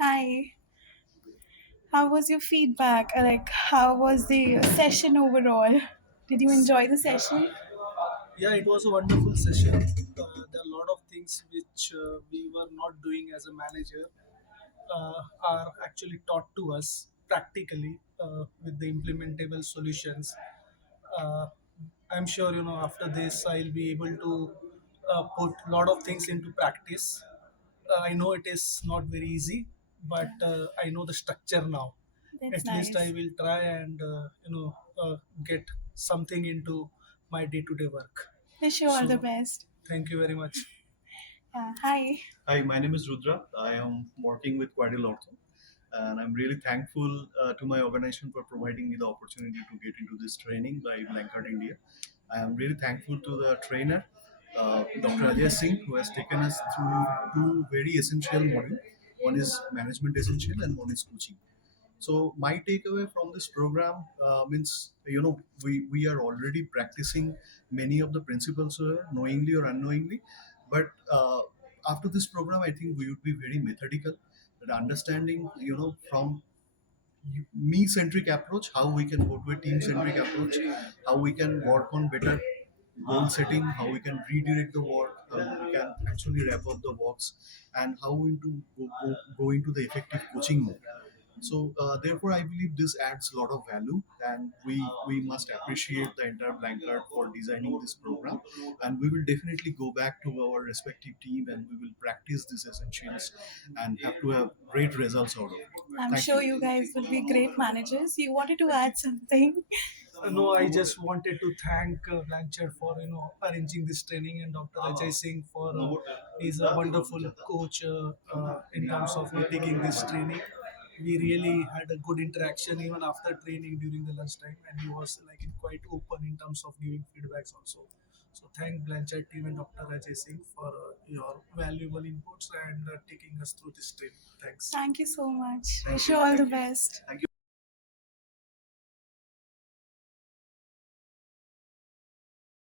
Hi. How was your feedback? Like, how was the session overall? Did you enjoy the session? Yeah, it was a wonderful session. There are a lot of things which we were not doing as a manager are actually taught to us practically with the implementable solutions. Uh, I'm sure after this I'll be able to put a lot of things into practice. I know it is not very easy, but I know the structure now. That's At least I nice. will try and get something into my day-to-day work. Wish you all the So best. thank you very much. Yeah. Hi. Hi, my name is Rudra. I am working with QuidelOrtho, and I'm really thankful to my organization for providing me the opportunity to get into this training by Blanchard India. I am really thankful to the trainer, Dr. Ajai Singh, who has taken us through two very essential modules. One is management essential, and one is coaching. So my takeaway from this program means we are already practicing many of the principles knowingly or unknowingly, but after this program, I think we would be very methodical, but understanding from me centric approach, how we can go to a team centric approach, how we can work on better goal setting, how we can redirect the work, how we can actually wrap up the works, and how go into the effective coaching mode. So therefore, I believe this adds a lot of value, and we must appreciate the entire Blanchard for designing this program. And we will definitely go back to our respective team, and we will practice these essentials, and have to have great results out of it. I'm Thank sure you. you guys will be great managers. You wanted to Thank you. add something? No, I just wanted to thank Blanchard for arranging this training, and Dr. Ajay Singh for he's a wonderful coach in terms of taking this training. We really had a good interaction even after training during the lunchtime, and he was like quite open in terms of giving feedbacks also. So thank Blanchard team and Dr. Ajay Singh for your valuable inputs and taking us through this training. Thanks. Thank you so much. Thank Wish you you. all the Thank you. best. Thank you.